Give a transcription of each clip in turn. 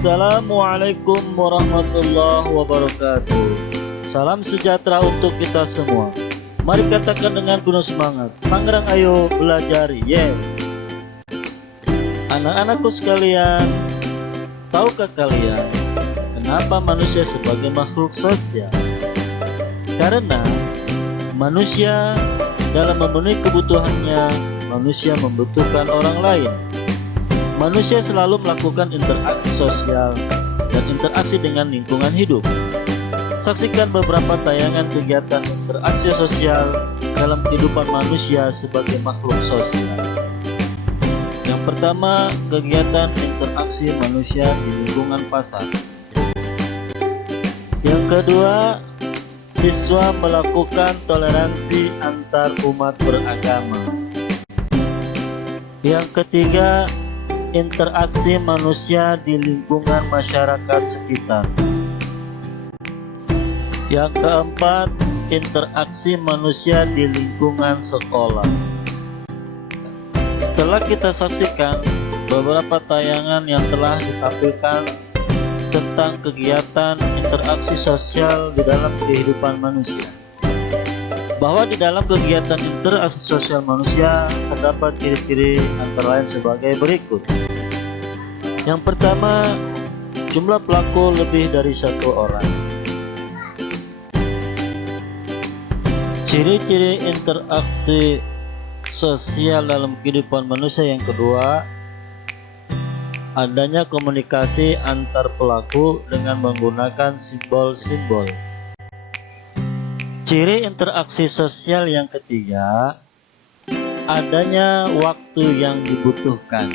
Assalamualaikum warahmatullahi wabarakatuh. Salam sejahtera untuk kita semua. Mari katakan dengan penuh semangat, Tangerang ayo belajar, yes. Anak-anakku sekalian, tahukah kalian kenapa manusia sebagai makhluk sosial? Karena manusia dalam memenuhi kebutuhannya, manusia membutuhkan orang lain. Manusia selalu melakukan interaksi sosial dan interaksi dengan lingkungan hidup. Saksikan beberapa tayangan kegiatan interaksi sosial dalam kehidupan manusia sebagai makhluk sosial. Yang pertama, kegiatan interaksi manusia di lingkungan pasar. Yang kedua, siswa melakukan toleransi antar umat beragama. Yang ketiga, interaksi manusia di lingkungan masyarakat sekitar. Yang keempat, interaksi manusia di lingkungan sekolah. Telah kita saksikan beberapa tayangan yang telah ditampilkan tentang kegiatan interaksi sosial di dalam kehidupan manusia. Bahwa di dalam kegiatan interaksi sosial manusia terdapat ciri-ciri antara lain sebagai berikut. Yang pertama, jumlah pelaku lebih dari satu orang. Ciri-ciri interaksi sosial dalam kehidupan manusia yang kedua, adanya komunikasi antar pelaku dengan menggunakan simbol-simbol. Ciri interaksi sosial yang ketiga, adanya waktu yang dibutuhkan.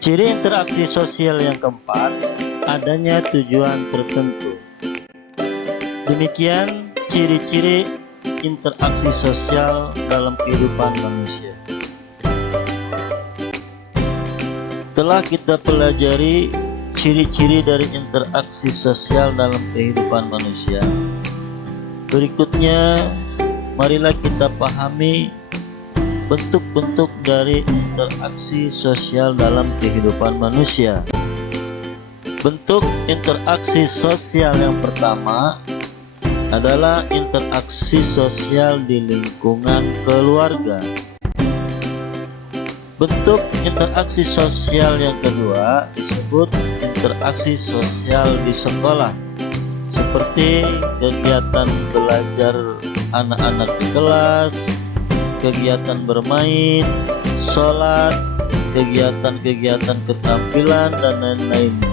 Ciri interaksi sosial yang keempat, adanya tujuan tertentu. Demikian ciri-ciri interaksi sosial dalam kehidupan manusia. Telah kita pelajari ciri-ciri dari interaksi sosial dalam kehidupan manusia. Berikutnya, marilah kita pahami bentuk-bentuk dari interaksi sosial dalam kehidupan manusia. Bentuk interaksi sosial yang pertama adalah interaksi sosial di lingkungan keluarga. Bentuk interaksi sosial yang kedua disebut interaksi sosial di sekolah, seperti kegiatan belajar anak-anak di kelas, kegiatan bermain, sholat, kegiatan-kegiatan keterampilan, dan lain-lainnya.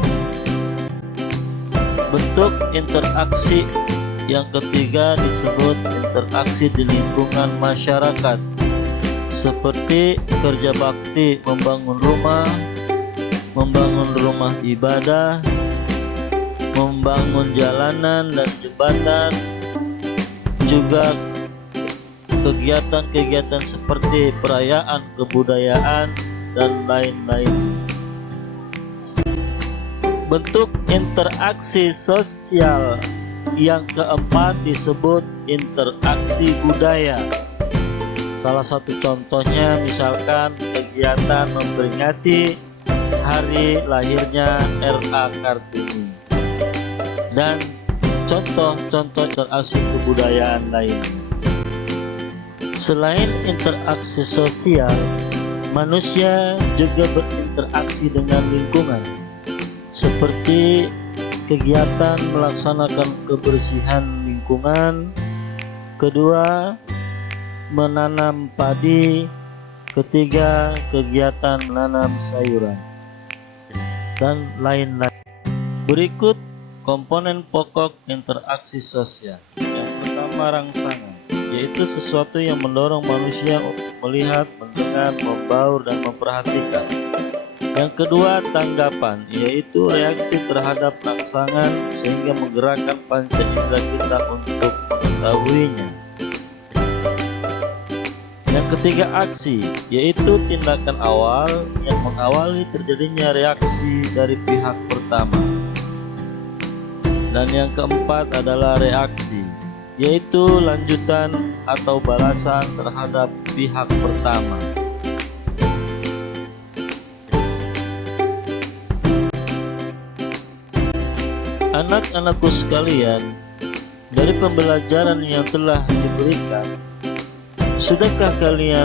Bentuk interaksi yang ketiga disebut interaksi di lingkungan masyarakat, seperti kerja bakti, membangun rumah ibadah, membangun jalanan dan jembatan, juga kegiatan-kegiatan seperti perayaan kebudayaan dan lain-lain. Bentuk interaksi sosial yang keempat disebut interaksi budaya. Salah satu contohnya misalkan kegiatan memperingati hari lahirnya R.A. Kartini dan contoh-contoh interaksi kebudayaan lainnya. Selain interaksi sosial, manusia juga berinteraksi dengan lingkungan, seperti kegiatan melaksanakan kebersihan lingkungan, kedua, menanam padi, ketiga, kegiatan menanam sayuran, dan lain-lain. Berikut komponen pokok interaksi sosial. Yang pertama, rangsangan, yaitu sesuatu yang mendorong manusia untuk melihat, mendengar, membaur, dan memperhatikan. Yang kedua, tanggapan, yaitu reaksi terhadap rangsangan sehingga menggerakkan panca indera kita untuk mengetahuinya. Yang ketiga, aksi, yaitu tindakan awal yang mengawali terjadinya reaksi dari pihak pertama. Dan yang keempat adalah reaksi, yaitu lanjutan atau balasan terhadap pihak pertama. Anak-anakku sekalian, dari pembelajaran yang telah diberikan, sudahkah kalian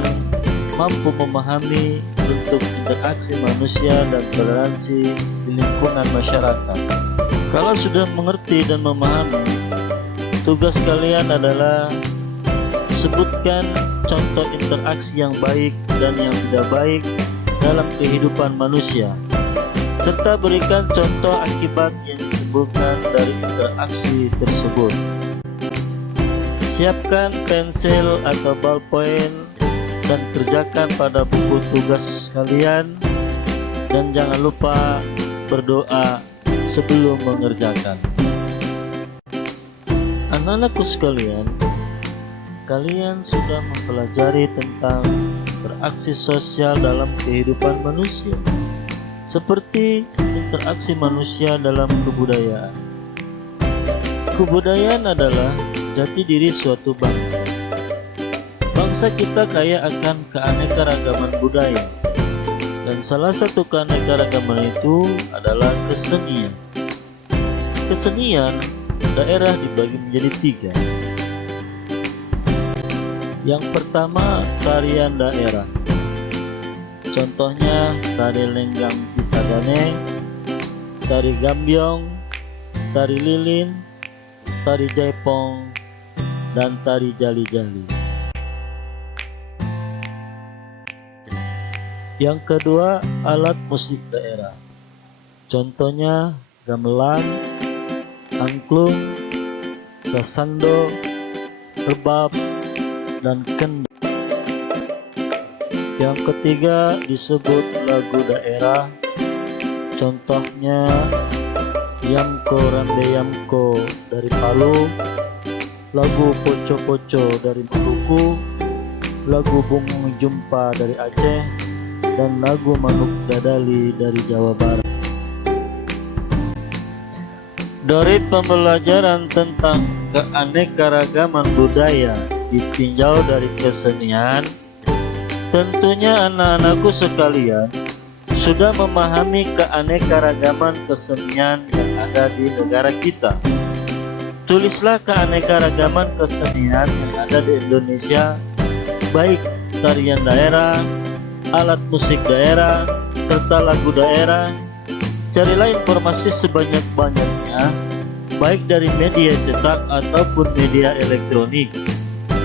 mampu memahami bentuk interaksi manusia dan toleransi di lingkungan masyarakat? Kalau sudah mengerti dan memahami, tugas kalian adalah sebutkan contoh interaksi yang baik dan yang tidak baik dalam kehidupan manusia, serta berikan contoh akibat yang ditimbulkan dari interaksi tersebut. Siapkan pensil atau ballpoint dan kerjakan pada buku tugas kalian, dan jangan lupa berdoa sebelum mengerjakan. Anak-anakku sekalian, kalian sudah mempelajari tentang interaksi sosial dalam kehidupan manusia, seperti interaksi manusia dalam kebudayaan. Kebudayaan adalah jati diri suatu bangsa. Bangsa kita kaya akan keanekaragaman budaya, dan salah satu keanekaragaman itu adalah kesenian. Kesenian daerah dibagi menjadi 3. Yang pertama, tarian daerah. Contohnya tari Lenggang Pisadane, tari Gambyong, tari Lilin, tari Jaipong, dan tari Jali-Jali. Yang kedua, alat musik daerah. Contohnya gamelan, angklung, sasando, rebab, dan kendang. Yang ketiga disebut lagu daerah. Contohnya Yamko Rande Yamko dari Palu, lagu Poco Poco dari Maluku, lagu Bungung Jumpa dari Aceh, dan lagu Manuk Dadali dari Jawa Barat. Dari pembelajaran tentang keanekaragaman budaya ditinjau dari kesenian, tentunya anak-anakku sekalian sudah memahami keanekaragaman kesenian yang ada di negara kita. Tulislah keanekaragaman kesenian yang ada di Indonesia, baik tarian daerah, alat musik daerah, serta lagu daerah. Carilah informasi sebanyak-banyaknya, baik dari media cetak ataupun media elektronik.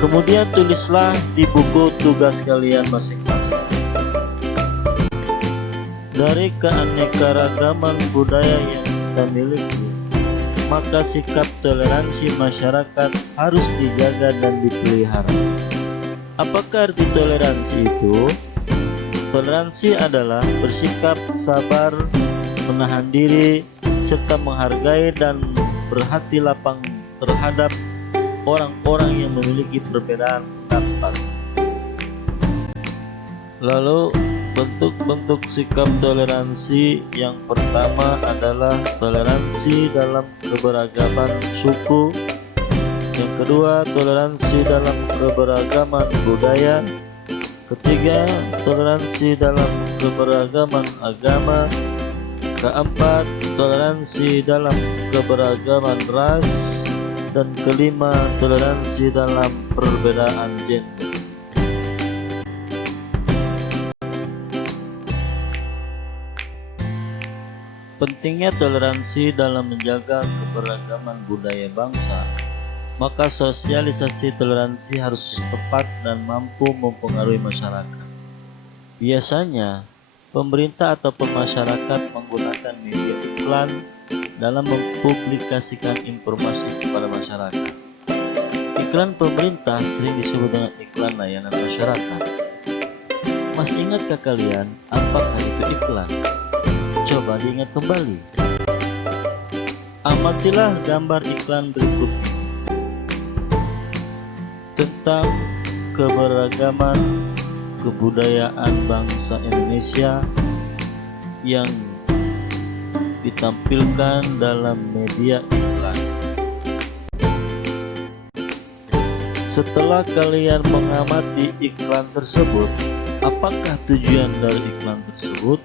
Kemudian tulislah di buku tugas kalian masing-masing. Dari keanekaragaman budaya yang kita miliki, maka sikap toleransi masyarakat harus dijaga dan dipelihara. Apakah arti toleransi itu? Toleransi adalah bersikap sabar, menahan diri, serta menghargai dan berhati lapang terhadap orang-orang yang memiliki perbedaan pendapat. Lalu bentuk-bentuk sikap toleransi yang pertama adalah toleransi dalam keberagaman suku. Yang kedua, toleransi dalam keberagaman budaya. Ketiga, toleransi dalam keberagaman agama. Keempat, toleransi dalam keberagaman ras. Dan kelima, toleransi dalam perbedaan gender. Pentingnya toleransi dalam menjaga keberagaman budaya bangsa, maka sosialisasi toleransi harus tepat dan mampu mempengaruhi masyarakat. Biasanya, pemerintah ataupun masyarakat menggunakan media iklan dalam mempublikasikan informasi kepada masyarakat. Iklan pemerintah sering disebut dengan iklan layanan masyarakat. Masih ingatkah kalian apakah itu iklan? Coba diingat kembali. Amatilah gambar iklan berikut ini tentang keberagaman kebudayaan bangsa Indonesia yang ditampilkan dalam media iklan. Setelah kalian mengamati iklan tersebut, apakah tujuan dari iklan tersebut?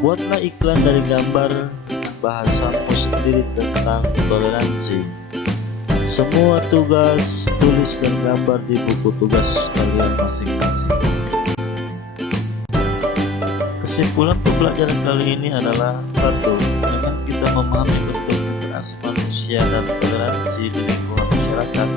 Buatlah iklan dari gambar dengan bahasa positif diri tentang toleransi. Semua tugas tulis dan gambar di buku tugas kalian masing-masing. Kesimpulan pembelajaran kali ini adalah: 1. Dengan kita memahami bentuk interaksi manusia dan toleransi di lingkungan masyarakat,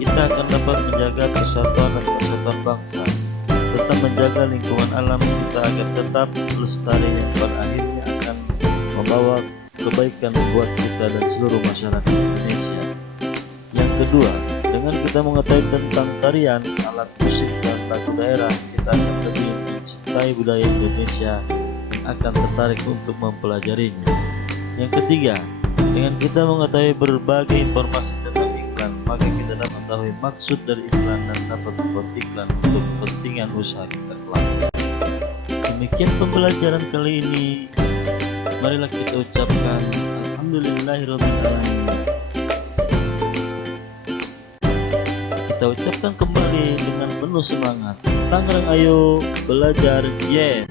kita akan dapat menjaga persatuan dan kesatuan bangsa, tetap menjaga lingkungan alam kita agar tetap lestari, yang pada akhirnya akan membawa kebaikan buat kita dan seluruh masyarakat Indonesia. Yang kedua, dengan kita mengetahui tentang tarian, alat musik, dan lagu daerah, kita akan lebih mencintai budaya Indonesia dan akan tertarik untuk mempelajarinya. Yang ketiga, dengan kita mengetahui berbagai informasi tentang iklan, maka kita dapat mengetahui maksud dari iklan dan dapat membuat iklan untuk kepentingan usaha kita kelak. Demikian pembelajaran kali ini. Marilah kita ucapkan Alhamdulillahirabbil alamin. Kita ucapkan kembali dengan penuh semangat. Tangerang, ayo belajar, yes.